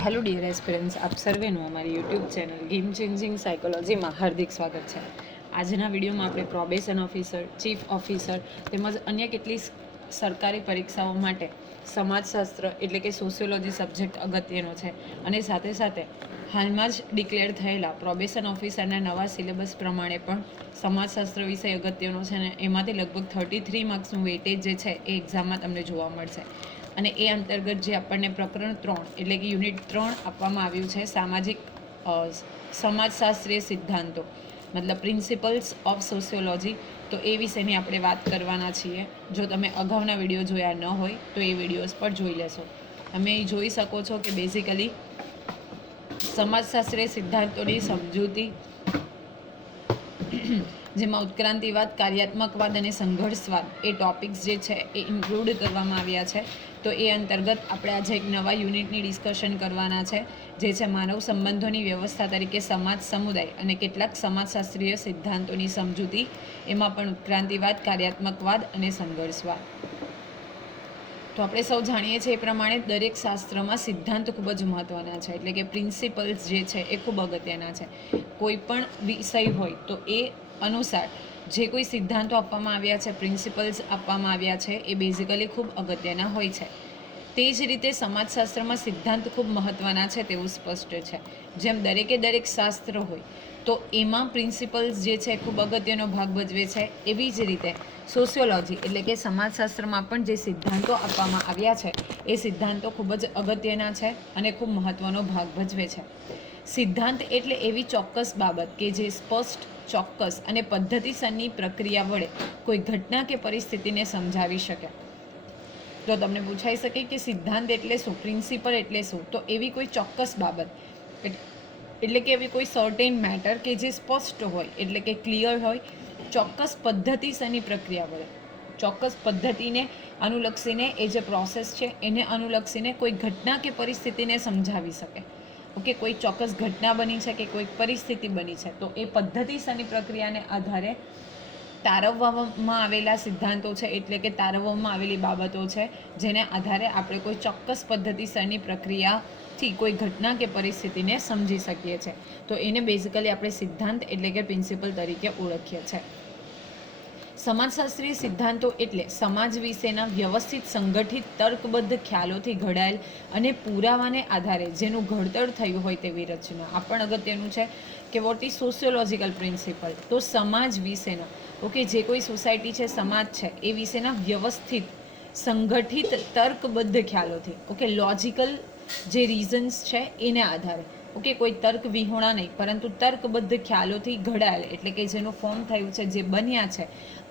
Hello dear aspirants, આપ સર્વેનું અમારી YouTube channel game changing સાયકોલોજીમાં હાર્દિક સ્વાગત છે. આજના વિડીયોમાં આપણે પ્રોબેશન ઓફિસર, ચીફ ઓફિસર તેમજ અન્ય કેટલીક સરકારી પરીક્ષાઓ માટે સમાજશાસ્ત્ર એટલે કે સોશિયોલોજી સબ્જેક્ટ અગત્યનો છે અને સાથે સાથે હાલમાં જ ડિક્લેર થયેલા પ્રોબેશન ઓફિસરના નવા સિલેબસ પ્રમાણે પણ સમાજશાસ્ત્ર વિષય અગત્યનો છે અને એમાંથી લગભગ 33 માર્ક્સનું વેટેજ જે છે એ એક્ઝામમાં તમને જોવા મળશે. અને એ અંતર્ગત જે આપણને પ્રકરણ 3 એટલે કે યુનિટ 3 આપવામાં આવ્યું છે સમાજશાસ્ત્રીય સિદ્ધાંતો મતલબ પ્રિન્સિપલ્સ ઓફ સોશિયોલોજી, તો એ વિશેની આપણે વાત કરવાના છીએ. જો તમે અગાઉના વિડીયો જોયા ન હોય તો એ વિડીયોઝ પર જોઈ લેશો. તમે જોઈ શકો છો કે બેઝિકલી સમાજશાસ્ત્રીય સિદ્ધાંતોની સમજૂતી જેમાં ઉત્ક્રાંતિવાદ, કાર્યાત્મકવાદ અને સંઘર્ષવાદ એ ટોપિક્સ જે છે એ ઇન્ક્લુડ કરવામાં આવ્યા છે. તો એ અંતર્ગત આપણે આજે એક નવા યુનિટની ડિસ્કશન કરવાના છે, જે છે માનવ સંબંધોની વ્યવસ્થા તરીકે સમાજ, સમુદાય અને કેટલાક સમાજશાસ્ત્રીય સિદ્ધાંતોની સમજૂતી, એમાં પણ ઉત્ક્રાંતિવાદ, કાર્યાત્મકવાદ અને સંઘર્ષવાદ. તો આપણે સૌ જાણીએ છીએ એ પ્રમાણે દરેક શાસ્ત્રમાં સિદ્ધાંત ખૂબ જ મહત્ત્વના છે, એટલે કે પ્રિન્સિપલ્સ જે છે એ ખૂબ અગત્યના છે. કોઈ પણ વિષય હોય તો એ અનુસાર જે કોઈ સિદ્ધાંતો આપવામાં આવ્યા છે, પ્રિન્સિપલ્સ આપવામાં આવ્યા છે, એ બેઝિકલી ખૂબ અગત્યના હોય છે. તે જ રીતે સમાજશાસ્ત્રમાં સિદ્ધાંત ખૂબ મહત્ત્વના છે તેવું સ્પષ્ટ છે. જેમ દરેક શાસ્ત્ર હોય તો એમાં પ્રિન્સિપલ્સ જે છે ખૂબ અગત્યનો ભાગ ભજવે છે, એવી જ રીતે સોશિયોલોજી એટલે કે સમાજશાસ્ત્રમાં પણ જે સિદ્ધાંતો આપવામાં આવ્યા છે એ સિદ્ધાંતો ખૂબ જ અગત્યના છે અને ખૂબ મહત્ત્વનો ભાગ ભજવે છે. સિદ્ધાંત એટલે એવી ચોક્કસ બાબત કે જે સ્પષ્ટ, ચોક્કસ અને પદ્ધતિસરની પ્રક્રિયા વડે કોઈ ઘટના કે પરિસ્થિતિને સમજાવી શકે. તો તમને પૂછાઈ શકે કે સિદ્ધાંત એટલે શું, પ્રિન્સિપલ એટલે શું? તો એવી કોઈ ચોક્કસ બાબત એટલે કે એવી કોઈ સર્ટેન મેટર કે જે સ્પષ્ટ હોય એટલે કે ક્લિયર હોય, ચોક્કસ પદ્ધતિસરની પ્રક્રિયા વડે, ચોક્કસ પદ્ધતિને અનુલક્ષીને એ જે પ્રોસેસ છે એને અનુલક્ષીને કોઈ ઘટના કે પરિસ્થિતિને સમજાવી શકે. ઓકે, કોઈ ચોક્કસ ઘટના બની છે કે કોઈ પરિસ્થિતિ બની છે, તો એ પદ્ધતિસરની પ્રક્રિયાને આધારે તારવવામાં આવેલા સિદ્ધાંતો છે, એટલે કે તારવવામાં આવેલી બાબતો છે, જેને આધારે આપણે કોઈ ચોક્કસ પદ્ધતિસરની પ્રક્રિયાથી કોઈ ઘટના કે પરિસ્થિતિને સમજી શકીએ છીએ. તો એને બેઝિકલી આપણે સિદ્ધાંત એટલે કે પ્રિન્સિપલ તરીકે ઓળખીએ છીએ. સમાજશાસ્ત્રીય સિદ્ધાંતો એટલે સમાજ વિશેના વ્યવસ્થિત, સંગઠિત, તર્કબદ્ધ ખ્યાલોથી ઘડાયેલ અને પુરાવાને આધારે જેનું ઘડતર થયું હોય તેવી રચના. આ પણ અગત્યનું છે કે વોટ ઇઝ સોશિયોલોજીકલ પ્રિન્સિપલ? તો સમાજ વિશેના, ઓકે, જે કોઈ સોસાયટી છે, સમાજ છે, એ વિશેના વ્યવસ્થિત, સંગઠિત, તર્કબદ્ધ ખ્યાલોથી, ઓકે, લોજિકલ જે રીઝન્સ છે એને આધારે, ઓકે, કોઈ તર્ક વિહોણા નહીં પરંતુ તર્કબદ્ધ ખ્યાલોથી ઘડાયેલ એટલે કે જેનું ફોર્મ થયું છે, જે બન્યા છે,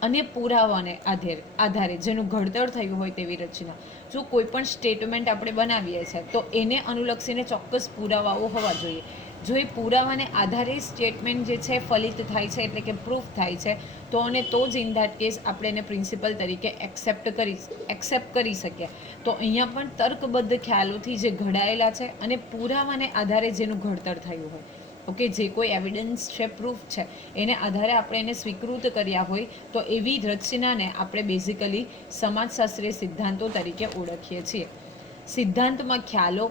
અને પુરાવાને આધારે જેનું ઘડતર થયું હોય તેવી રચના. જો કોઈ પણ સ્ટેટમેન્ટ આપણે બનાવીએ છીએ તો એને અનુલક્ષીને ચોક્કસ પુરાવાઓ હોવા જોઈએ. જો એ પુરાવાને આધારે સ્ટેટમેન્ટ જે છે ફલિત થાય છે એટલે કે પ્રૂફ થાય છે, તો જ ઇન ધેટ કેસ આપણે એને પ્રિન્સિપલ તરીકે એક્સેપ્ટ કરી શકીએ. તો અહીંયા પણ તર્કબદ્ધ ખ્યાલોથી જે ઘડાયેલા છે અને પુરાવાને આધારે જેનું ઘડતર થયું હોય, ઓકે, જે કોઈ એવિડન્સ છે, પ્રૂફ છે, એને આધારે આપણે એને સ્વીકૃત કર્યા હોય, તો એવી રચનાને આપણે બેઝિકલી સમાજશાસ્ત્રીય સિદ્ધાંતો તરીકે ઓળખીએ છીએ. સિદ્ધાંતમાં ખ્યાલો,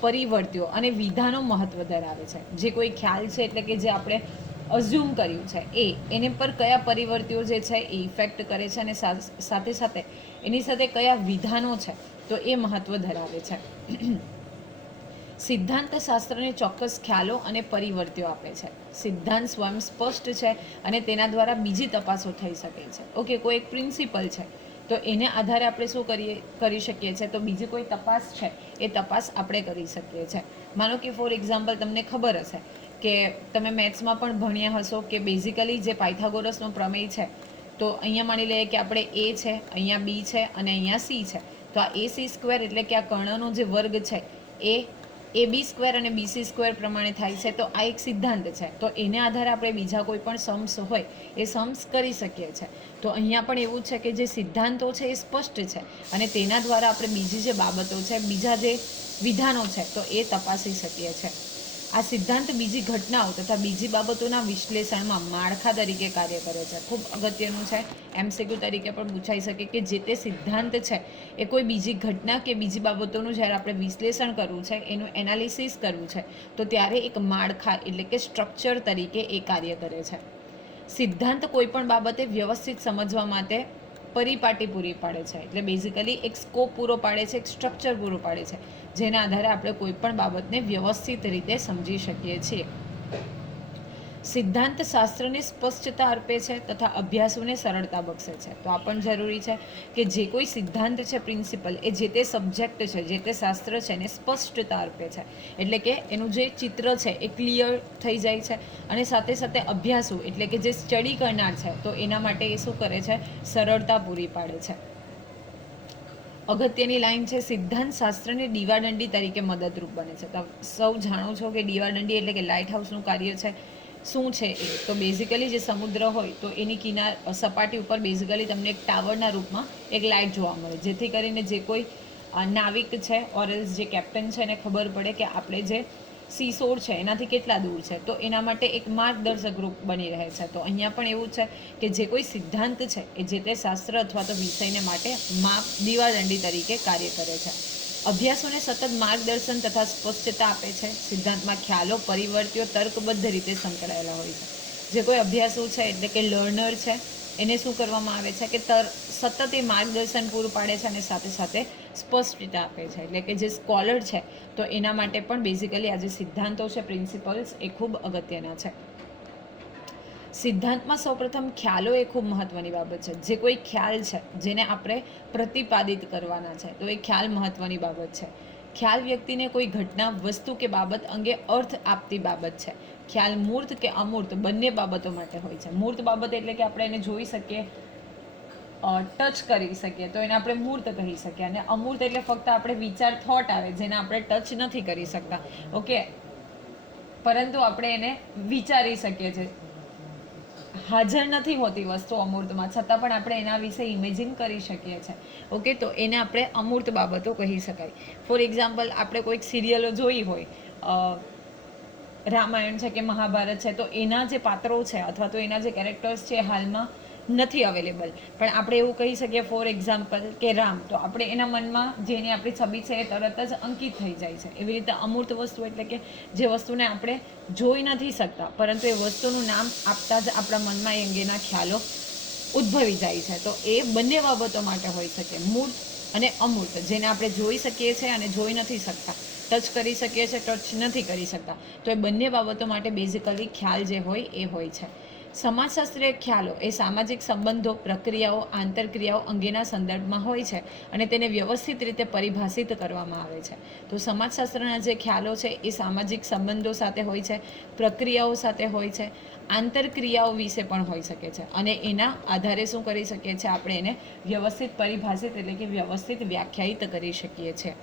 પરિવર્ત્યો અને વિધાનો મહત્ત્વ ધરાવે છે. જે કોઈ ખ્યાલ છે એટલે કે જે આપણે અઝ્યુમ કર્યું છે એને પર કયા પરિવર્ત્યો જે છે એ ઇફેક્ટ કરે છે અને સાથે સાથે એની સાથે કયા વિધાનો છે તો એ મહત્ત્વ ધરાવે છે. સિદ્ધાંત શાસ્ત્રને ચોક્કસ ખ્યાલો અને પરિવર્ત્યો આપે છે. સિદ્ધાંત સ્વયં સ્પષ્ટ છે અને તેના દ્વારા બીજી તપાસો થઈ શકે છે. ઓકે, કોઈ એક પ્રિન્સિપલ છે તો એને આધારે આપણે શું કરી શકીએ છીએ, તો બીજી કોઈ તપાસ છે એ તપાસ આપણે કરી શકીએ છીએ. માનો કે ફોર એક્ઝામ્પલ તમને ખબર હશે કે તમે મેથ્સમાં પણ ભણ્યા હશો કે બેઝિકલી જે પાયથાગોરસનો પ્રમેય છે, તો અહીંયા માની લઈએ કે આપણે એ છે, અહીંયા બી છે અને અહીંયા સી છે, તો આ AC સ્ક્વેર એટલે કે આ કર્ણનો જે વર્ગ છે એ AB સ્ક્વેર અને BC સ્ક્વેર પ્રમાણે થાય છે. તો આ એક સિદ્ધાંત છે. તો એને આધારે આપણે બીજા કોઈ પણ સમ્સ હોય એ સમ્સ કરી શકીએ છીએ. તો અહીંયા પણ એવું છે કે જે સિદ્ધાંતો છે એ સ્પષ્ટ છે અને તેના દ્વારા આપણે બીજી જે બાબતો છે, બીજા જે વિધાનો છે, તો એ તપાસી શકીએ છીએ. આ સિદ્ધાંત બીજી ઘટનાઓ તથા બીજી બાબતોના વિશ્લેષણમાં માળખા તરીકે કાર્ય કરે છે. ખૂબ અગત્યનું છે, MCQ તરીકે પણ પૂછાઈ શકે કે જે તે સિદ્ધાંત છે એ કોઈ બીજી ઘટના કે બીજી બાબતોનું જ્યારે આપણે વિશ્લેષણ કરવું છે, એનું એનાલિસિસ કરવું છે, તો ત્યારે એક માળખા એટલે કે સ્ટ્રક્ચર તરીકે એ કાર્ય કરે છે. સિદ્ધાંત કોઈ પણ બાબતે વ્યવસ્થિત સમજવા માટે પરિપાટી પૂરી પાડે છે. એટલે બેઝિકલી એક સ્કોપ પૂરો પાડે છે, એક સ્ટ્રક્ચર પૂરું પાડે છે, જેના આધારે આપણે કોઈ પણ બાબતને વ્યવસ્થિત રીતે સમજી શકીએ છીએ. સિદ્ધાંત શાસ્ત્રને સ્પષ્ટતા અર્પે છે તથા અભ્યાસોને સરળતા બક્ષે છે. તો આ પણ જરૂરી છે કે જે કોઈ સિદ્ધાંત છે, પ્રિન્સિપલ, એ જે તે સબ્જેક્ટ છે, જે તે શાસ્ત્ર છે એને સ્પષ્ટતા અર્પે છે. એટલે કે એનું જે ચિત્ર છે એ ક્લિયર થઈ જાય છે અને સાથે સાથે અભ્યાસો એટલે કે જે સ્ટડી કરનાર છે તો એના માટે એ શું કરે છે, સરળતા પૂરી પાડે છે. અગત્યની લાઈન છે, સિદ્ધાંત શાસ્ત્રને દીવાદંડી તરીકે મદદરૂપ બને છે. તો સૌ જાણો છો કે દીવાદંડી એટલે કે લાઇટ હાઉસનું કાર્ય છે. શું છે એ? તો બેઝિકલી જે સમુદ્ર હોય તો એની સપાટી ઉપર બેઝિકલી તમને એક ટાવરના રૂપમાં એક લાઇટ જોવા મળે, જેથી કરીને જે કોઈ નાવિક છે ઓરએલ્સ જે કેપ્ટન છે એને ખબર પડે કે આપણે જે સીસોર છે એનાથી કેટલા દૂર છે, તો એના માટે એક માર્ગદર્શક રૂપ બની રહે છે. તો અહીંયા પણ એવું છે કે જે કોઈ સિદ્ધાંત છે એ જે તે શાસ્ત્ર અથવા તો વિષયને માટે દીવાદંડી તરીકે કાર્ય કરે છે. અભ્યાસોને સતત માર્ગદર્શન તથા સ્પષ્ટતા આપે છે. સિદ્ધાંતમાં ખ્યાલો, પરિવર્તિઓ તર્કબદ્ધ રીતે સંકળાયેલા હોય છે. જે કોઈ અભ્યાસો છે એટલે કે લર્નર છે એને શું કરવામાં આવે છે કે સતત એ માર્ગદર્શન પૂરું પાડે છે અને સાથે સાથે સ્પષ્ટતા આપે છે. એટલે કે જે સ્કોલર છે તો એના માટે પણ બેઝિકલી આ જે સિદ્ધાંતો છે, પ્રિન્સિપલ્સ, એ ખૂબ અગત્યના છે. સિદ્ધાંતમાં સૌપ્રથમ ખ્યાલો એ ખૂબ મહત્વની બાબત છે. જે કોઈ ખ્યાલ છે જેને આપણે પ્રતિપાદિત કરવાના છે તો એ ખ્યાલ મહત્વની બાબત છે. ખ્યાલ વ્યક્તિને કોઈ ઘટના, વસ્તુ કે બાબત અંગે અર્થ આપતી બાબત છે. ખ્યાલ મૂર્ત કે અમૂર્ત બંને બાબતો માટે હોય છે. મૂર્ત બાબત એટલે કે આપણે એને જોઈ શકીએ, ટચ કરી શકીએ તો એને આપણે મૂર્ત કહી શકીએ, અને અમૂર્ત એટલે ફક્ત આપણે વિચાર, થોટ આવે જેને આપણે ટચ નથી કરી શકતા, ઓકે, પરંતુ આપણે એને વિચારી શકીએ છીએ. હાજર નથી હોતી વસ્તુ અમૂર્તમાં, છતાં પણ આપણે એના વિશે ઇમેજિન કરી શકીએ છીએ. ઓકે, તો એને આપણે અમૂર્ત બાબતો કહી શકાય. ફોર એક્ઝામ્પલ, આપણે કોઈક સિરિયલો જોઈ હોય, રામાયણ છે કે મહાભારત છે, તો એના જે પાત્રો છે અથવા તો એના જે કેરેક્ટર્સ છે હાલમાં નથી અવેલેબલ, પણ આપણે એવું કહી શકીએ ફોર એક્ઝામ્પલ કે રામ, તો આપણે એના મનમાં જેની આપણી છબી છે એ તરત જ અંકિત થઈ જાય છે. એવી રીતે અમૂર્ત વસ્તુ એટલે કે જે વસ્તુને આપણે જોઈ નથી શકતા પરંતુ એ વસ્તુનું નામ આપતા જ આપણા મનમાં એ અંગેના ખ્યાલો ઉદ્ભવી જાય છે. તો એ બંને બાબતો માટે હોઈ શકે, મૂર્ત અને અમૂર્ત. જેને આપણે જોઈ શકીએ છીએ અને જોઈ નથી શકતા, ટચ કરી શકીએ છીએ, ટચ નથી કરી શકતા, તો એ બંને બાબતો માટે બેઝિકલી ખ્યાલ જે હોય એ હોય છે. સમાજશાસ્ત્રીય ખ્યાલો એ સામાજિક સંબંધો, પ્રક્રિયાઓ, આંતરક્રિયાઓ અંગેના સંદર્ભમાં હોય છે અને તેને વ્યવસ્થિત રીતે પરિભાષિત કરવામાં આવે છે. તો સમાજશાસ્ત્રના જે ખ્યાલો છે એ સામાજિક સંબંધો સાથે હોય છે, પ્રક્રિયાઓ સાથે હોય છે, આંતરક્રિયાઓ વિશે પણ હોઈ શકે છે, અને એના આધારે શું કરી શકીએ છીએ, આપણે એને વ્યવસ્થિત પરિભાષિત એટલે કે વ્યવસ્થિત વ્યાખ્યાયિત કરી શકીએ છીએ.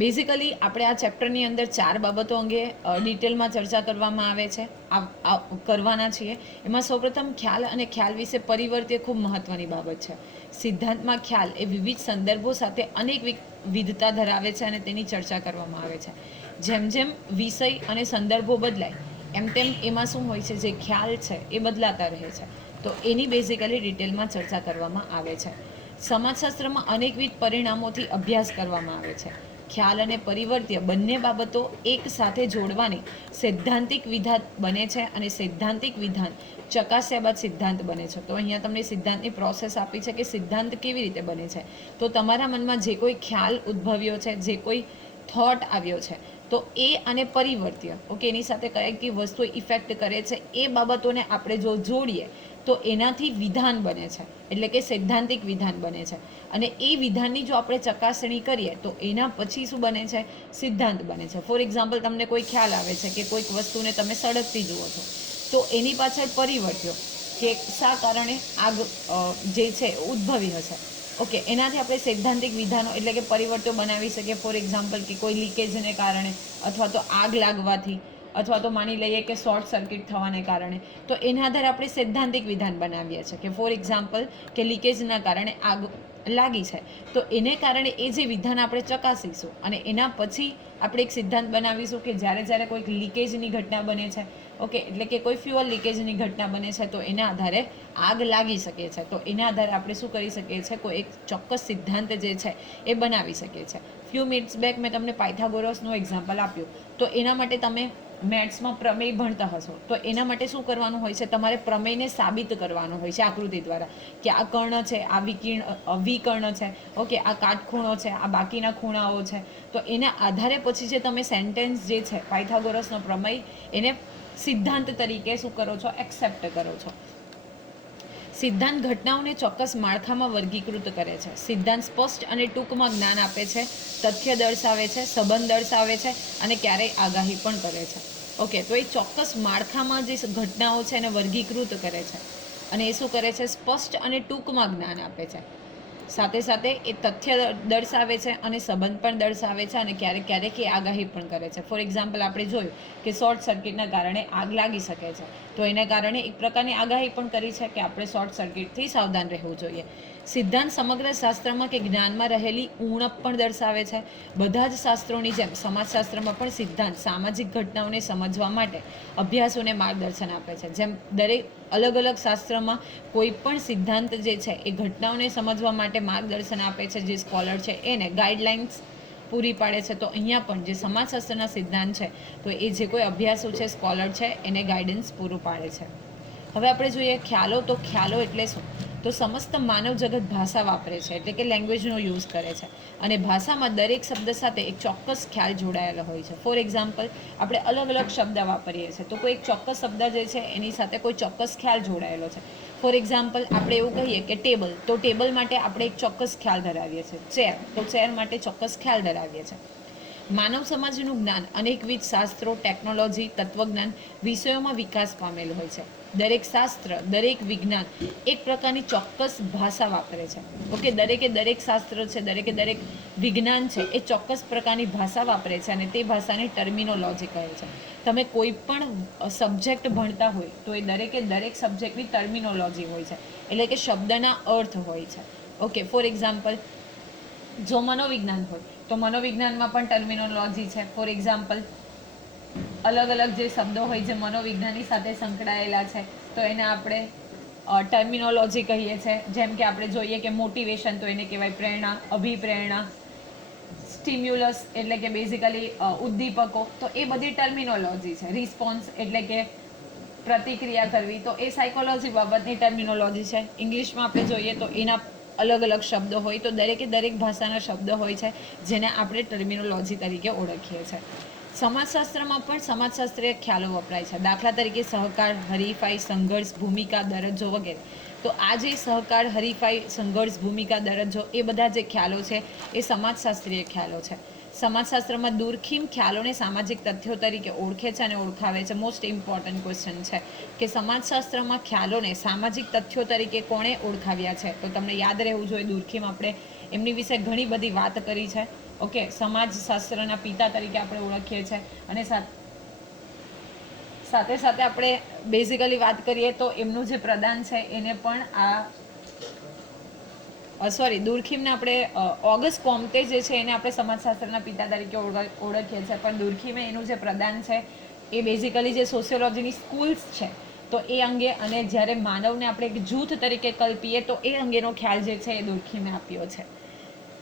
બેઝિકલી આપણે આ ચેપ્ટરની અંદર 4 બાબતો અંગે ડિટેલમાં ચર્ચા કરવામાં આવે છે, કરવાના છીએ. એમાં સૌપ્રથમ ખ્યાલ અને ખ્યાલ વિશે પરિવર્તે ખૂબ મહત્વની બાબત છે. સિદ્ધાંતમાં ખ્યાલ એ વિવિધ સંદર્ભો સાથે અનેક વિવિધતા ધરાવે છે અને તેની ચર્ચા કરવામાં આવે છે. જેમ જેમ વિષય અને સંદર્ભો બદલાય એમ તેમ એમાં શું હોય છે, જે ખ્યાલ છે એ બદલાતા રહે છે. તો એની બેઝિકલી ડિટેલમાં ચર્ચા કરવામાં આવે છે. સમાજશાસ્ત્રમાં અનેકવિધ પરિણામોથી અભ્યાસ કરવામાં આવે છે. ખ્યાલ અને પરિવર્ત્ય બંને બાબતો એક સાથે જોડવાની સૈદ્ધાંતિક વિધાન બને છે અને સૈદ્ધાંતિક વિધાન ચકાસ્યા બાદ સિદ્ધાંત બને છે. તો અહીંયા તમને સિદ્ધાંતની પ્રોસેસ આપી છે કે સિદ્ધાંત કેવી રીતે બને છે. તો તમારા મનમાં જે કોઈ ખ્યાલ ઉદ્ભવ્યો છે, જે કોઈ થોટ આવ્યો છે, તો એ અને પરિવર્ત્ય, ઓકે, એની સાથે કઈ વસ્તુ ઇફેક્ટ કરે છે એ બાબતોને આપણે જો જોડીએ તો એનાથી વિધાન બને છે, એટલે કે સૈદ્ધાંતિક વિધાન બને છે. અને એ વિધાનની જો આપણે ચકાસણી કરીએ તો એના પછી શું બને છે, સિદ્ધાંત બને છે. ફોર એક્ઝામ્પલ, તમને કોઈ ખ્યાલ આવે છે કે કોઈક વસ્તુને તમે સળગતી જુઓ છો, તો એની પાછળ પરિવર્ત્યો કે શા કારણે આગ જે છે ઉદ્ભવી હશે, ઓકે, એનાથી આપણે સૈદ્ધાંતિક વિધાનો એટલે કે પરિવર્તનો બનાવી શકીએ. ફોર એક્ઝામ્પલ, કે કોઈ લીકેજને કારણે અથવા તો આગ લાગવાથી અથવા તો માની લઈએ કે શોર્ટ સર્કિટ થવાને કારણે, તો એના આધારે આપણે સૈદ્ધાંતિક વિધાન બનાવીએ છીએ કે ફોર એક્ઝામ્પલ કે લીકેજના કારણે આગ લાગી છે. તો એને કારણે એ જે વિધાન આપણે ચકાસીશું અને એના પછી આપણે એક સિદ્ધાંત બનાવીશું કે જ્યારે કોઈક લીકેજની ઘટના બને છે, ઓકે, એટલે કે કોઈ ફ્યુઅલ લીકેજની ઘટના બને છે તો એના આધારે આગ લાગી શકે છે. તો એના આધારે આપણે શું કરી શકીએ છીએ, કોઈ એક ચોક્કસ સિદ્ધાંત જે છે એ બનાવી શકીએ છીએ. ફ્યુ મિનિટ્સ બેક મેં તમને પાયથાગોરસનું એક્ઝામ્પલ આપ્યું. તો એના માટે તમે મેથ્સમાં પ્રમેય ભણતા હશો, તો એના માટે શું કરવાનું હોય છે, તમારે પ્રમેયને સાબિત કરવાનું હોય છે આકૃતિ દ્વારા, કે આ કર્ણ છે, આ વિકર્ણ છે, ઓકે, આ કાટખૂણો છે, આ બાકીના ખૂણાઓ છે. તો એના આધારે પછી જે તમે સેન્ટેન્સ જે છે પાયથાગોરસનો પ્રમેય એને સિદ્ધાંત તરીકે શું કરો છો, એક્સેપ્ટ કરો છો. સિદ્ધાંત ઘટનાઓને ચોક્કસ માળખામાં વર્ગીકૃત કરે છે. સિદ્ધાંત સ્પષ્ટ અને ટૂંકમાં જ્ઞાન આપે છે, તથ્ય દર્શાવે છે, સંબંધ દર્શાવે છે અને ક્યારેય આગાહી પણ કરે છે. ઓકે, તો એ ચોક્કસ માળખામાં જે ઘટનાઓ છે એને વર્ગીકૃત કરે છે અને એ શું કરે છે, સ્પષ્ટ અને ટૂંકમાં જ્ઞાન આપે છે. સાથે સાથે એ તથ્ય દર્શાવે છે અને સંબંધ પણ દર્શાવે છે અને ક્યારેક એ આગાહી પણ કરે છે. ફોર એક્ઝામ્પલ, આપણે જોયું કે શોર્ટ સર્કિટના કારણે આગ લાગી શકે છે, તો એના કારણે એક પ્રકારની આગાહી પણ કરી છે કે આપણે શોર્ટ સર્કિટથી સાવધાન રહેવું જોઈએ. સિદ્ધાંત સમગ્ર શાસ્ત્રમાં કે જ્ઞાનમાં રહેલી ઉણપ પણ દર્શાવે છે. બધા જ શાસ્ત્રોની જેમ સમાજશાસ્ત્રમાં પણ સિદ્ધાંત સામાજિક ઘટનાઓને સમજવા માટે અભ્યાસોને માર્ગદર્શન આપે છે. જેમ દરેક અલગ અલગ શાસ્ત્રમાં કોઈ પણ સિદ્ધાંત જે છે એ ઘટનાઓને સમજવા માટે માર્ગદર્શન આપે છે, જે સ્કોલર છે એને ગાઈડલાઇન્સ પૂરી પાડે છે. તો અહીંયા પણ જે સમાજશાસ્ત્રના સિદ્ધાંત છે, તો એ જે કોઈ અભ્યાસો છે, સ્કોલર છે, એને ગાઈડન્સ પૂરું પાડે છે. હવે આપણે જોઈએ ખ્યાલો. તો ખ્યાલો એટલે શું, તો સમસ્ત માનવ જગત ભાષા વાપરે છે, એટલે કે લેંગ્વેજનો યુઝ કરે છે અને ભાષામાં દરેક શબ્દ સાથે એક ચોક્કસ ખ્યાલ જોડાયેલો હોય છે. ફોર એક્ઝામ્પલ, આપણે અલગ અલગ શબ્દ વાપરીએ છીએ, તો કોઈ એક ચોક્કસ શબ્દ જે છે એની સાથે કોઈ ચોક્કસ ખ્યાલ જોડાયેલો છે. ફોર એક્ઝામ્પલ, આપણે એવું કહીએ કે ટેબલ, તો ટેબલ માટે આપણે એક ચોક્કસ ખ્યાલ ધરાવીએ છીએ. ચેર, તો ચેર માટે ચોક્કસ ખ્યાલ ધરાવીએ છીએ. માનવ સમાજનું જ્ઞાન અનેકવિધ શાસ્ત્રો, ટેકનોલોજી, તત્વજ્ઞાન વિષયોમાં વિકાસ પામેલું હોય છે. દરેક શાસ્ત્ર, દરેક વિજ્ઞાન એક પ્રકારની ચોક્કસ ભાષા વાપરે છે. ઓકે, દરેક શાસ્ત્ર છે, દરેક વિજ્ઞાન છે, એ ચોક્કસ પ્રકારની ભાષા વાપરે છે અને તે ભાષાને ટર્મિનોલોજી કહે છે. તમે કોઈ પણ સબ્જેક્ટ ભણતા હોય તો એ દરેક સબ્જેક્ટની ટર્મિનોલોજી હોય છે, એટલે કે શબ્દના અર્થ હોય છે. ઓકે, ફોર એક્ઝામ્પલ, જો મનોવિજ્ઞાન હોય તો મનોવિજ્ઞાનમાં પણ ટર્મિનોલોજી છે. ફોર એક્ઝામ્પલ, અલગ જે શબ્દો હોય જે મનોવિજ્ઞાનની સાથે સંકળાયેલા છે તો એને આપણે ટર્મિનોલોજી કહીએ છીએ. જેમ કે આપણે જોઈએ કે મોટિવેશન, તો એને કહેવાય પ્રેરણા, અભિપ્રેરણા, સ્ટિમ્યુલસ એટલે કે બેઝિકલી ઉદ્દીપકો, તો એ બધી ટર્મિનોલોજી છે. રિસ્પોન્સ એટલે કે પ્રતિક્રિયા કરવી, તો એ સાયકોલોજી બાબતની ટર્મિનોલોજી છે. ઇંગ્લિશમાં આપણે જોઈએ તો એના અલગ શબ્દો હોય, તો દરેક ભાષાના શબ્દો હોય છે જેને આપણે ટર્મિનોલોજી તરીકે ઓળખીએ છીએ. સમાજશાસ્ત્રમાં પણ સમાજશાસ્ત્રીય ખ્યાલો વપરાય છે. દાખલા તરીકે સહકાર, હરીફાઈ, સંઘર્ષ, ભૂમિકા, દરજ્જો વગેરે. તો આ જે સહકાર, હરીફાઈ, સંઘર્ષ, ભૂમિકા, દરજ્જો, એ બધા જે ખ્યાલો છે એ સમાજશાસ્ત્રીય ખ્યાલો છે. સમાજશાસ્ત્રમાં દુર્ખીમ ખ્યાલોને સામાજિક તથ્યો તરીકે ઓળખે છે અને ઓળખાવે છે. મોસ્ટ ઇમ્પોર્ટન્ટ ક્વેશ્ચન છે કે સમાજશાસ્ત્રમાં ખ્યાલોને સામાજિક તથ્યો તરીકે કોણે ઓળખાવ્યા છે, તો તમને યાદ રહેવું જોઈએ દુર્ખીમ, આપણે એમની વિશે ઘણી બધી વાત કરી છે. ઓકે, સમાજશાસ્ત્રના પિતા તરીકે આપણે ઓળખીએ છીએ અને સાથે આપણે બેઝિકલી વાત કરીએ તો એમનું જે પ્રદાન છે એને પણ દુર્ખીમને આપણે ઓગસ્ટ કોમ્ટે જે છે એને આપણે સમાજશાસ્ત્રના પિતા તરીકે ઓળખીએ છીએ, પણ દુર્ખીમે એનું જે પ્રદાન છે એ બેઝિકલી જે સોશિયોલોજીની સ્કૂલ્સ છે તો એ અંગે, અને જ્યારે માનવને આપણે એક જૂથ તરીકે કલ્પીએ તો એ અંગેનો ખ્યાલ જે છે એ દુર્ખીમે આપ્યો છે.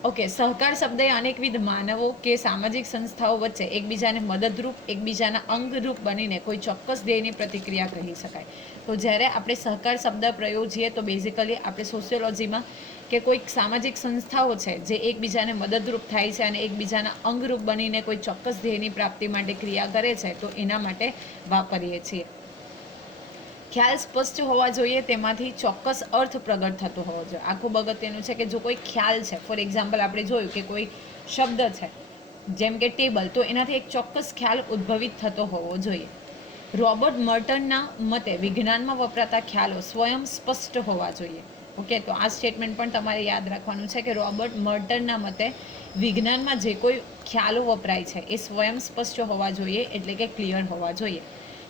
ઓકે, સહકાર શબ્દ એ અનેકવિધ માનવો કે સામાજિક સંસ્થાઓ વચ્ચે એકબીજાને મદદરૂપ, એકબીજાના અંગરૂપ બનીને કોઈ ચોક્કસ ધ્યેયની પ્રતિક્રિયા કહી શકાય. તો જ્યારે આપણે સહકાર શબ્દ પ્રયોજીએ તો બેઝિકલી આપણે સોશિયોલોજીમાં કે કોઈક સામાજિક સંસ્થાઓ છે જે એકબીજાને મદદરૂપ થાય છે અને એકબીજાના અંગરૂપ બનીને કોઈ ચોક્કસ ધ્યેયની પ્રાપ્તિ માટે ક્રિયા કરે છે, તો એના માટે વાપરીએ છીએ. ખ્યાલ સ્પષ્ટ હોવા જોઈએ, તેમાંથી ચોક્કસ અર્થ પ્રગટ થતો હોવો જોઈએ. આ ખૂબ અગત્યનું છે કે જો કોઈ ખ્યાલ છે, ફોર એક્ઝામ્પલ આપણે જોયું કે કોઈ શબ્દ છે જેમ કે ટેબલ, તો એનાથી એક ચોક્કસ ખ્યાલ ઉદ્ભવિત થતો હોવો જોઈએ. રોબર્ટ મર્ટનના મતે વિજ્ઞાનમાં વપરાતા ખ્યાલો સ્વયં સ્પષ્ટ હોવા જોઈએ. ઓકે, તો આ સ્ટેટમેન્ટ પણ તમારે યાદ રાખવાનું છે કે રોબર્ટ મર્ટનના મતે વિજ્ઞાનમાં જે કોઈ ખ્યાલો વપરાય છે એ સ્વયં સ્પષ્ટ હોવા જોઈએ, એટલે કે ક્લિયર હોવા જોઈએ.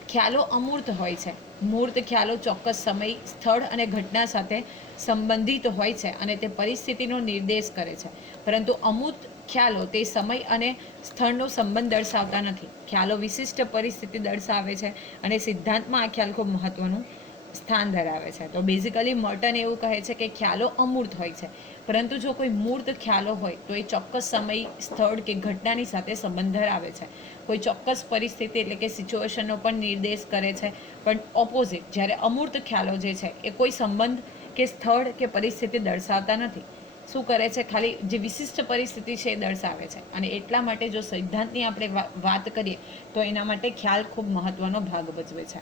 ખ્યાલો અમૂર્ત હોય છે. મૂર્ત ખ્યાલો ચોક્કસ સમય, સ્થળ અને ઘટના સાથે સંબંધિત હોય છે અને તે પરિસ્થિતિનો નિર્દેશ કરે છે. પરંતુ અમૂર્ત ખ્યાલો તે સમય અને સ્થળનો સંબંધ દર્શાવતા નથી. ખ્યાલો વિશિષ્ટ પરિસ્થિતિ દર્શાવે છે અને સિદ્ધાંતમાં આ ખ્યાલ ખૂબ મહત્વનું સ્થાન ધરાવે છે. તો બેઝિકલી મર્ટન એવું કહે છે કે ખ્યાલો અમૂર્ત હોય છે, પરંતુ જો કોઈ મૂર્ત ખ્યાલો હોય તો એ ચોક્કસ સમય, સ્થળ કે ઘટનાની સાથે સંબંધ ધરાવે છે. કોઈ ચોક્કસ પરિસ્થિતિ એટલે કે સિચ્યુએશનનો પણ નિર્દેશ કરે છે. પણ ઓપોઝિટ જ્યારે અમૂર્ત ખ્યાલો જે છે એ કોઈ સંબંધ કે સ્થળ કે પરિસ્થિતિ દર્શાવતા નથી. શું કરે છે, ખાલી જે વિશિષ્ટ પરિસ્થિતિ છે એ દર્શાવે છે. અને એટલા માટે જો સિદ્ધાંતની આપણે વાત કરીએ તો એના માટે ખ્યાલ ખૂબ મહત્વનો ભાગ ભજવે છે.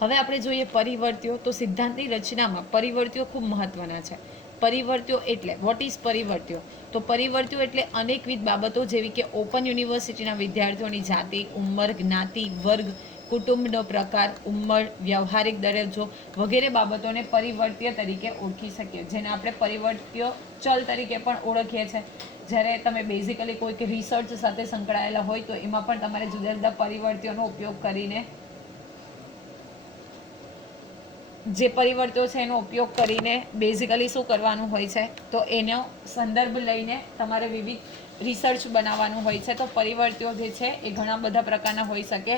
હવે આપણે જોઈએ પરિવર્ત્યો. તો સિદ્ધાંતની રચનામાં પરિવર્ત્યો ખૂબ મહત્વના છે. પરિવર્ત્યો એટલે વોટ ઇઝ પરિવર્ત્યો? તો પરિવર્ત્યો એટલે અનેકવિધ બાબતો જેવી કે ઓપન યુનિવર્સિટીના વિદ્યાર્થીઓની જાતિ, ઉંમર, જ્ઞાતિ, વર્ગ, કુટુંબનો પ્રકાર, ઉંમર, વ્યવહારિક દરજ્જો વગેરે બાબતોને પરિવર્ત્ય તરીકે ઓળખી શકીએ, જેને આપણે પરિવર્ત્ય ચલ તરીકે પણ ઓળખીએ છીએ. જ્યારે તમે બેઝિકલી કોઈક રિસર્ચ સાથે સંકળાયેલા હોય તો એમાં પણ તમારે જુદા જુદા પરિવર્ત્યોનો ઉપયોગ કરીને જે પરિવર્ત્યો છે એનો ઉપયોગ કરીને બેઝિકલી શું કરવાનું હોય છે, તો એનો સંદર્ભ લઈને તમારે વિવિધ રિસર્ચ બનાવવાનું હોય છે. તો પરિવર્ત્યો જે છે એ ઘણા બધા પ્રકારના હોઈ શકે,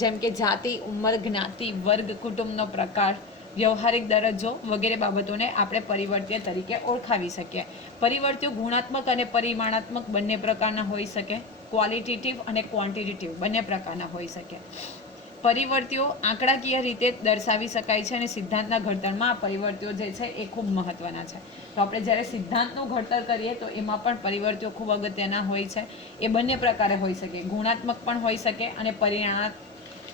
જેમ કે જાતિ, ઉંમર, જ્ઞાતિ, વર્ગ, કુટુંબનો પ્રકાર, વ્યવહારિક દરજ્જો વગેરે બાબતોને આપણે પરિવર્ત્ય તરીકે ઓળખાવી શકીએ. પરિવર્ત્યો ગુણાત્મક અને પરિમાણાત્મક બંને પ્રકારના હોઈ શકે. ક્વોલિટેટિવ અને ક્વોન્ટિટેટિવ બંને પ્રકારના હોઈ શકે. પરિવર્ત્યો આંકડાકીય રીતે દર્શાવી શકાય છે અને સિદ્ધાંતના ઘડતરમાં આ પરિવર્ત્યો જે છે એ ખૂબ મહત્વના છે. તો આપણે જ્યારે સિદ્ધાંતનું ઘડતર કરીએ તો એમાં પણ પરિવર્ત્યો ખૂબ અગત્યના હોય છે. એ બંને પ્રકારે હોઈ શકે, ગુણાત્મક પણ હોઈ શકે અને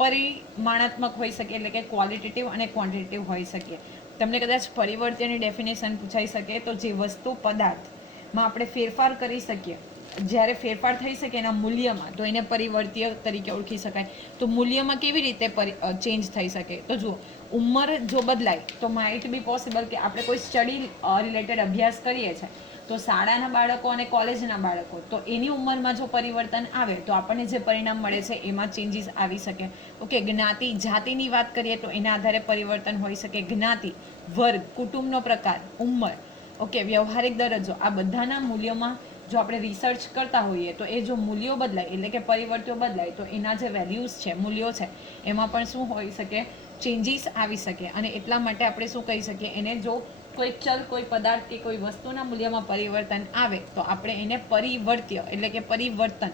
પરિમાણાત્મક હોઈ શકે, એટલે કે ક્વોલિટેટિવ અને ક્વોન્ટિટેટિવ હોઈ શકે. તમને કદાચ પરિવર્ત્યની ડેફિનેશન પૂછાઈ શકે તો જે વસ્તુ પદાર્થમાં આપણે ફેરફાર કરી શકીએ, જ્યારે ફેરફાર થઈ શકે એના મૂલ્યમાં, તો એને પરિવર્ત્ય તરીકે ઓળખી શકાય. તો મૂલ્યમાં કેવી રીતે ચેન્જ થઈ શકે? તો જુઓ, ઉંમર જો બદલાય તો માઇટ બી પોસિબલ કે આપણે કોઈ સ્ટડી રિલેટેડ અભ્યાસ કરીએ છીએ તો શાળાના બાળકો અને કોલેજના બાળકો, તો એની ઉંમરમાં જો પરિવર્તન આવે તો આપણને જે પરિણામ મળે છે એમાં ચેન્જીસ આવી શકે. ઓકે, જ્ઞાતિ, જાતિની વાત કરીએ તો એના આધારે પરિવર્તન હોઈ શકે. જ્ઞાતિ, વર્ગ, કુટુંબનો પ્રકાર, ઉંમર, ઓકે, વ્યવહારિક દરજ્જો, આ બધાના મૂલ્યોમાં જો આપણે રિસર્ચ કરતા હોઈએ તો એ જો મૂલ્યો બદલાય એટલે કે પરિવર્ત્યો બદલાય તો એના જે વેલ્યુઝ છે, મૂલ્યો છે, એમાં પણ શું હોઈ શકે, ચેન્જીસ આવી શકે. અને એટલા માટે આપણે શું કહી શકીએ, એને જો કોઈ ચલ, કોઈ પદાર્થ કે કોઈ વસ્તુના મૂલ્યમાં પરિવર્તન આવે તો આપણે એને પરિવર્ત્ય એટલે કે પરિવર્તન,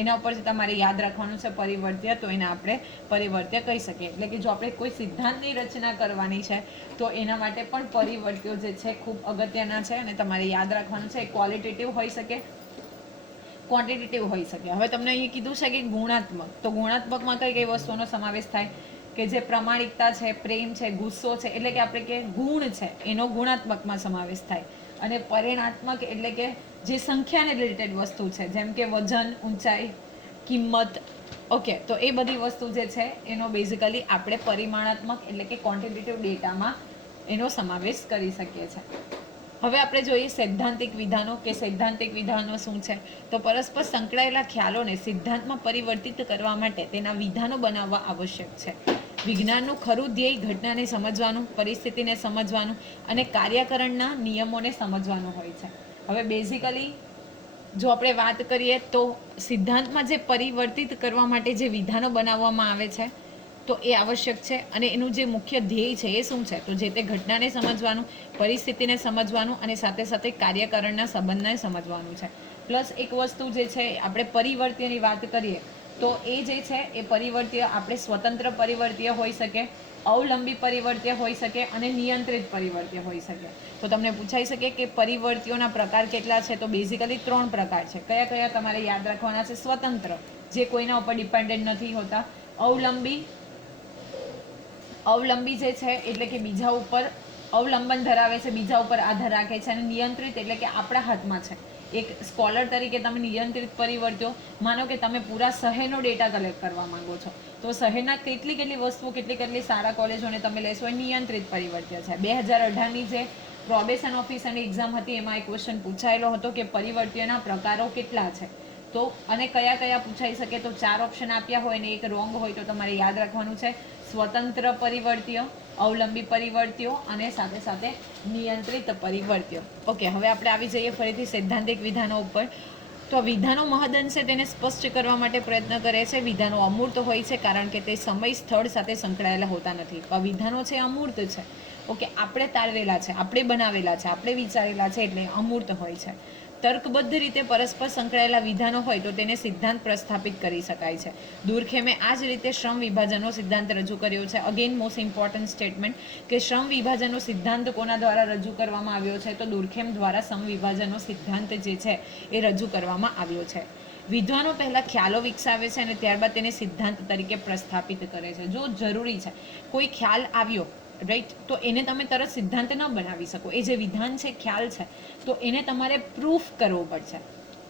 એના ઉપરથી તમારે યાદ રાખવાનું છે પરિવર્ત્ય, તો એને આપણે પરિવર્ત્ય કહી શકીએ. એટલે કે જો આપણે કોઈ સિદ્ધાંતની રચના કરવાની છે તો એના માટે પણ પરિવર્ત્યો જે છે ખૂબ અગત્યના છે અને તમારે યાદ રાખવાનું છે. ક્વોલિટેટિવ હોઈ શકે, ક્વોન્ટિટેટિવ હોઈ શકે. હવે તમને અહીં કીધું છે કે ગુણાત્મક, તો ગુણાત્મકમાં કઈ કઈ વસ્તુઓનો સમાવેશ થાય કે જે પ્રમાણિકતા છે, પ્રેમ છે, ગુસ્સો છે, એટલે કે આપણે કે ગુણ છે એનો ગુણાત્મકમાં સમાવેશ થાય. અને પરિમાણાત્મક એટલે કે જે સંખ્યાને રિલેટેડ વસ્તુ છે, જેમ કે વજન, ઊંચાઈ, કિંમત, ઓકે, તો એ બધી વસ્તુ જે છે એનો બેઝિકલી આપણે પરિમાણાત્મક એટલે કે ક્વોન્ટિટેટિવ ડેટામાં એનો સમાવેશ કરી શકીએ છીએ. હવે આપણે જોઈએ સૈદ્ધાંતિક વિધાનો, કે સૈદ્ધાંતિક વિધાનો શું છે. તો પરસ્પર સંકળાયેલા ખ્યાલોને સિદ્ધાંતમાં પરિવર્તિત કરવા માટે તેના વિધાનો બનાવવા આવશ્યક છે. વિજ્ઞાનનું ખરું ધ્યેય ઘટનાને સમજવાનું, પરિસ્થિતિને સમજવાનું અને કાર્યકરણના નિયમોને સમજવાનું હોય છે. હવે બેઝિકલી જો આપણે વાત કરીએ તો સિદ્ધાંતમાં જે પરિવર્તિત કરવા માટે જે વિધાનો બનાવવામાં આવે છે તો એ આવશ્યક છે. અને એનું જે મુખ્ય ધ્યેય છે એ શું છે, તો જે તે ઘટનાને સમજવાનું, પરિસ્થિતિને સમજવાનું અને સાથે સાથે કાર્યકરણના સંબંધને સમજવાનું છે. પ્લસ એક વસ્તુ જે છે, આપણે પરિવર્ત્યની વાત કરીએ તો એ જે છે એ પરિવર્ત્ય આપણે સ્વતંત્ર પરિવર્ત્ય હોઈ શકે, અવલંબી પરિવર્ત્ય હોઈ શકે અને નિયંત્રિત પરિવર્ત્ય હોઈ શકે. તો તમને પૂછાઈ શકે કે પરિવર્ત્યોના પ્રકાર કેટલા છે, તો બેઝિકલી 3 પ્રકાર છે. કયા કયા તમારે યાદ રાખવાના છે? સ્વતંત્ર, જે કોઈના ઉપર ડિપેન્ડન્ટ નથી હોતા. અવલંબી જે છે એટલે કે બીજા ઉપર અવલંબન ધરાવે છે, બીજા ઉપર આધાર રાખે છે. અને નિયંત્રિત એટલે કે આપણા હાથમાં છે. એક સ્કોલર તરીકે તમે નિયંત્રિત પરિવર્ત્યો, માનો કે તમે પૂરા શહેરનો ડેટા કલેક્ટ કરવા માંગો છો તો શહેરના કેટલી વસ્તુઓ, કેટલી શાળા કોલેજોને તમે લેશો, એ નિયંત્રિત પરિવર્ત્ય છે. 2018ની જે પ્રોબેશન ઓફિસરની એક્ઝામ હતી એમાં એક ક્વેશ્ચન પૂછાયેલો હતો કે પરિવર્ત્યના પ્રકારો કેટલા છે. તો અને કયા કયા પૂછાઈ શકે, તો 4 ઓપ્શન આપ્યા હોય ને એક રોંગ હોય તો તમારે યાદ રાખવાનું છે સ્વતંત્ર પરિવર્ત્ય, અવલંબી પરિવર્ત્યો અને સાથે સાથે નિયંત્રિત પરિવર્ત્યો. ઓકે, હવે આપણે આવી જઈએ ફરીથી સૈદ્ધાંતિક વિધાનો ઉપર. તો વિધાનો મહદઅંશે તેને સ્પષ્ટ કરવા માટે પ્રયત્ન કરે છે. વિધાનો અમૂર્ત હોય છે કારણ કે તે સમય સ્થળ સાથે સંકળાયેલા હોતા નથી. વિધાનો છે અમૂર્ત છે. ઓકે, આપણે તારવેલા છે, આપણે બનાવેલા છે, આપણે વિચારેલા છે એટલે અમૂર્ત હોય છે. તર્કબદ્ધ રીતે પરસ્પર સંકળાયેલા વિધાનો હોય તો તેને સિદ્ધાંત પ્રસ્થાપિત કરી શકાય છે. દુર્ખેમે આ જ રીતે શ્રમ વિભાજનનો સિદ્ધાંત રજૂ કર્યો છે. અગેન મોસ્ટ ઇમ્પોર્ટન્ટ સ્ટેટમેન્ટ કે શ્રમ વિભાજનનો સિદ્ધાંત કોના દ્વારા રજૂ કરવામાં આવ્યો છે, તો દુર્ખેમ દ્વારા શ્રમ વિભાજનનો સિદ્ધાંત જે છે એ રજૂ કરવામાં આવ્યો છે. વિદ્વાનો પહેલા ખ્યાલો વિકસાવે છે અને ત્યારબાદ તેને સિદ્ધાંત તરીકે પ્રસ્થાપિત કરે છે. જો જરૂરી છે કોઈ ખ્યાલ આવ્યો, રાઈટ, તો એને તમે તરત સિદ્ધાંત ન બનાવી શકો. એ જે વિધાન છે, ખ્યાલ છે, તો એને તમારે પ્રૂફ કરવો પડશે.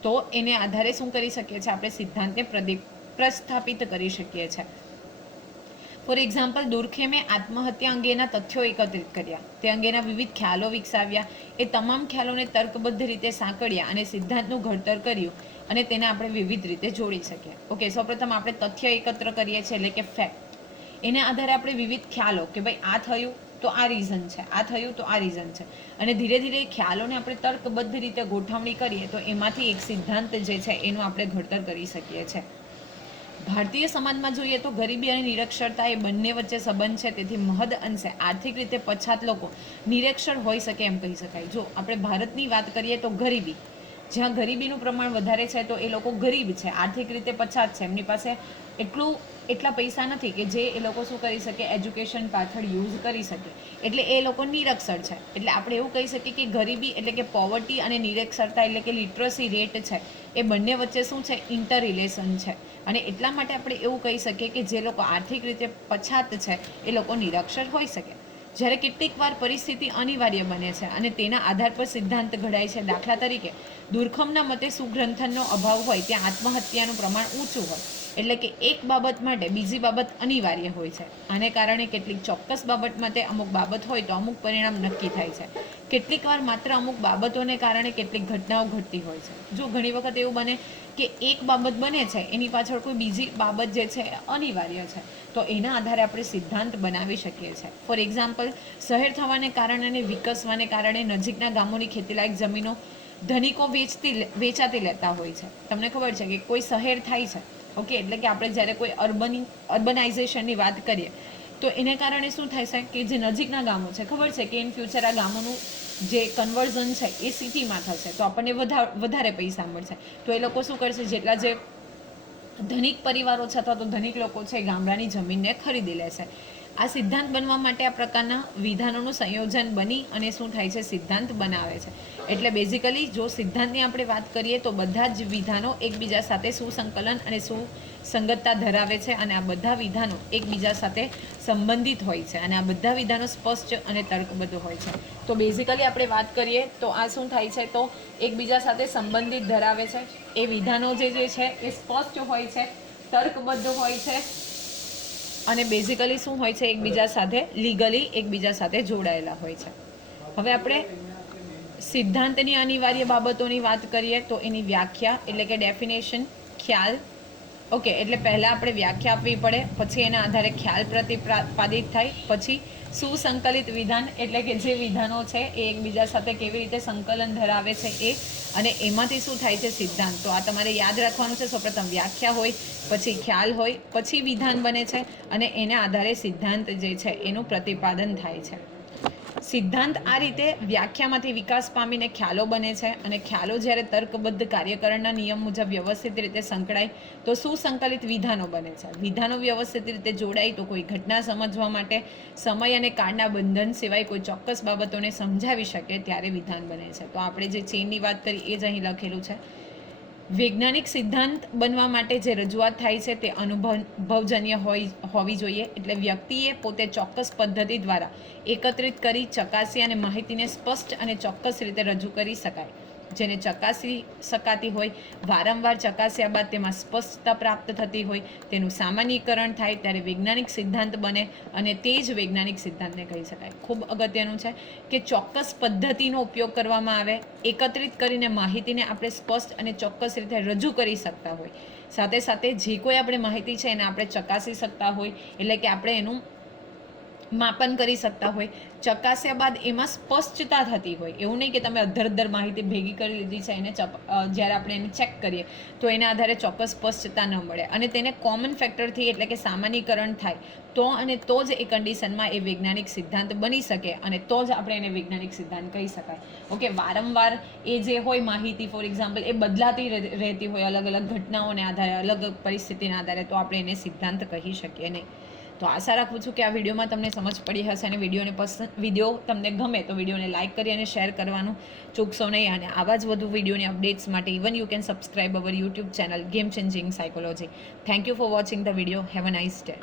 તો એને આધારે શું કરી શકીએ છીએ આપણે સિદ્ધાંતને પ્રસ્થાપિત કરી શકીએ છીએ. ફોર એક્ઝામ્પલ, દુર્ખેમે આત્મહત્યા અંગેના તથ્યો એકત્રિત કર્યા, તે અંગેના વિવિધ ખ્યાલો વિકસાવ્યા, એ તમામ ખ્યાલોને તર્કબદ્ધ રીતે સાંકળ્યા અને સિદ્ધાંતનું ઘડતર કર્યું અને તેને આપણે વિવિધ રીતે જોડી શકીએ. ઓકે, સૌપ્રથમ આપણે તથ્ય એકત્ર કરીએ છીએ એટલે કે ફેક્ટ. એને આધારે આપણે વિવિધ ખ્યાલો કે ભાઈ આ થયું તો આ રીઝન છે, આ થયું તો આ રીઝન છે, અને ધીરે ધીરે ખ્યાલોને આપણે તર્કબદ્ધ રીતે ગોઠવણી કરીએ તો એમાંથી એક સિદ્ધાંત જે છે એનું આપણે ઘડતર કરી શકીએ છીએ. ભારતીય સમાજમાં જોઈએ તો ગરીબી અને નિરક્ષરતા એ બંને વચ્ચે સંબંધ છે. તેથી મહદ અંશે આર્થિક રીતે પછાત લોકો નિરક્ષર હોઈ શકે એમ કહી શકાય. જો આપણે ભારતની વાત કરીએ તો ગરીબી, જ્યાં ગરીબીનું પ્રમાણ વધારે છે તો એ લોકો ગરીબ છે, આર્થિક રીતે પછાત છે, એમની પાસે એટલા પૈસા નથી કે જે એ લોકો શું કરી શકે, એજ્યુકેશન પાછળ યુઝ કરી શકે, એટલે એ લોકો નિરક્ષર છે. એટલે આપણે એવું કહી શકીએ કે ગરીબી એટલે કે પોવર્ટી અને નિરક્ષરતા એટલે કે લિટરસી રેટ છે એ બંને વચ્ચે શું છે, ઇન્ટર રિલેશન છે. અને એટલા માટે આપણે એવું કહી શકીએ કે જે લોકો આર્થિક રીતે પછાત છે એ લોકો નિરક્ષર હોઈ શકે. જ્યારે કેટલીક વાર પરિસ્થિતિ અનિવાર્ય બને છે અને તેના આધાર પર સિદ્ધાંત ઘડાય છે. દાખલા તરીકે દુર્ખમના મતે સુગ્રંથનનો અભાવ હોય ત્યાં આત્મહત્યાનું પ્રમાણ ઊંચું હોય, એટલે કે એક બાબત માટે બીજી બાબત અનિવાર્ય હોય છે. આને કારણે કેટલીક ચોક્કસ બાબત માટે અમુક બાબત હોય તો અમુક પરિણામ નક્કી થાય છે. કેટલીક વાર માત્ર અમુક બાબતોને કારણે કેટલીક ઘટનાઓ ઘટતી હોય છે. જો ઘણી વખત એવું બને કે એક બાબત બને છે એની પાછળ કોઈ બીજી બાબત જે છે અનિવાર્ય છે, તો એના આધારે આપણે સિદ્ધાંત બનાવી શકીએ છીએ. ફોર એક્ઝામ્પલ, શહેર થવાને કારણે અને વિકસવાને કારણે નજીકના ગામોની ખેતીલાયક જમીનો ધનિકો વેચાતી લેતા હોય છે. તમને ખબર છે કે કોઈ શહેર થાય છે, ઓકે, એટલે કે આપણે જ્યારે કોઈ અર્બનાઇઝેશનની વાત કરીએ તો એને કારણે શું થાય છે કે જે નજીકના ગામો છે, ખબર છે કે ઇન ફ્યુચર આ ગામોનું જે કન્વર્ઝન છે એ સિટીમાં થશે તો આપણને વધારે પૈસા મળશે. તો એ લોકો શું કરશે, જેટલા જે ધનિક પરિવારો છે અથવા તો ધનિક લોકો છે ગામડાની જમીનને ખરીદી લેશે. આ સિદ્ધાંત બનવા માટે આ પ્રકારના વિધાનોનું સંયોજન બની અને શું થાય છે, સિદ્ધાંત બનાવે છે. એટલે બેઝિકલી જો સિદ્ધાંતની આપણે વાત કરીએ તો બધા જ વિધાનો એકબીજા સાથે સુસંકલન અને સુસંગતતા ધરાવે છે અને આ બધા વિધાનો એકબીજા સાથે સંબંધિત હોય છે અને આ બધા વિધાનો સ્પષ્ટ અને તર્કબદ્ધ હોય છે. તો બેઝિકલી આપણે વાત કરીએ તો આ શું થાય છે, તો એકબીજા સાથે સંબંધિત ધરાવે છે. એ વિધાનો જે છે એ સ્પષ્ટ હોય છે, તર્કબદ્ધ હોય છે અને બેઝિકલી શું હોય છે, એકબીજા સાથે લીગલી એકબીજા સાથે જોડાયેલા હોય છે. હવે આપણે સિદ્ધાંતની અનિવાર્ય બાબતોની વાત કરીએ તો એની વ્યાખ્યા એટલે કે ડેફિનેશન, ખ્યાલ. ઓકે, એટલે પહેલાં આપણે વ્યાખ્યા આપવી પડે, પછી એના આધારે ખ્યાલ પ્રતિપાદિત થાય, પછી સુસંકલિત વિધાન એટલે કે જે વિધાનો છે એ એકબીજા સાથે કેવી રીતે સંકલન ધરાવે છે એ, અને એમાંથી શું થાય છે, સિદ્ધાંત. તો આ તમારે યાદ રાખવાનું છે. સૌપ્રથમ વ્યાખ્યા હોય, પછી ખ્યાલ હોય, પછી વિધાન બને છે અને એના આધારે સિદ્ધાંત જે છે એનું પ્રતિપાદન થાય છે. સિદ્ધાંત આ રીતે વ્યાખ્યામાંથી વિકાસ પામીને ખ્યાલો બને છે અને ખ્યાલો જ્યારે તર્કબદ્ધ કાર્યકરણના નિયમ મુજબ વ્યવસ્થિત રીતે સંકળાય તો સુસંકલિત વિધાનો બને છે. વિધાનો વ્યવસ્થિત રીતે જોડાય તો કોઈ ઘટના સમજવા માટે સમય અને કાળના બંધન સિવાય કોઈ ચોક્કસ બાબતોને સમજાવી શકે ત્યારે વિધાન બને છે. તો આપણે જે ચેનની વાત કરી એ જ અહીં લખેલું છે. વૈજ્ઞાનિક સિદ્ધાંત બનવા માટે જે રજૂઆત થાય છે તે અનુભવજન્ય હોવી જોઈએ. એટલે વ્યક્તિએ પોતે ચોક્કસ પદ્ધતિ દ્વારા એકત્રિત કરી, ચકાસી અને માહિતીને સ્પષ્ટ અને ચોક્કસ રીતે રજૂ કરી શકાય. જેને ચકાસી શકાતી હોય, વારંવાર ચકાસ્યા બાદ તેમાં સ્પષ્ટતા પ્રાપ્ત થતી હોય, તેનું સામાન્યીકરણ થાય ત્યારે વૈજ્ઞાનિક સિદ્ધાંત બને અને તે જ વૈજ્ઞાનિક સિદ્ધાંતને કહી શકાય. ખૂબ અગત્યનું છે કે ચોક્કસ પદ્ધતિનો ઉપયોગ કરવામાં આવે, એકત્રિત કરીને માહિતીને આપણે સ્પષ્ટ અને ચોક્કસ રીતે રજૂ કરી શકતા હોય, સાથે સાથે જે કોઈ આપણે માહિતી છે એને આપણે ચકાસી શકતા હોય, એટલે કે આપણે એનું માપન કરી શકતા હોય, ચકાસ્યા બાદ એમાં સ્પષ્ટતા થતી હોય. એવું નહીં કે તમે અધર માહિતી ભેગી કરી લીધી છે એને જ્યારે આપણે એને ચેક કરીએ તો એના આધારે ચોક્કસ સ્પષ્ટતા ન મળે અને તેને કોમન ફેક્ટરથી એટલે કે સામાન્યીકરણ થાય તો જ એ કન્ડિશનમાં એ વૈજ્ઞાનિક સિદ્ધાંત બની શકે અને તો જ આપણે એને વૈજ્ઞાનિક સિદ્ધાંત કહી શકાય. ઓકે, વારંવાર એ જે હોય માહિતી ફોર એક્ઝામ્પલ એ બદલાતી રહેતી હોય અલગ અલગ ઘટનાઓને આધારે, અલગ પરિસ્થિતિના આધારે, તો આપણે એને સિદ્ધાંત કહી શકીએ નહીં. તો આશા રાખું છું કે આ વિડીયોમાં તમને સમજ પડી હશે અને વિડીયો તમને ગમે તો વિડીયોને લાઇક કરી અને શેર કરવાનું ચૂકશો નહીં. અને આવા જ વધુ વિડીયોની અપડેટ્સ માટે even you can subscribe our YouTube channel game changing psychology. Thank you for watching the video. Have a nice day.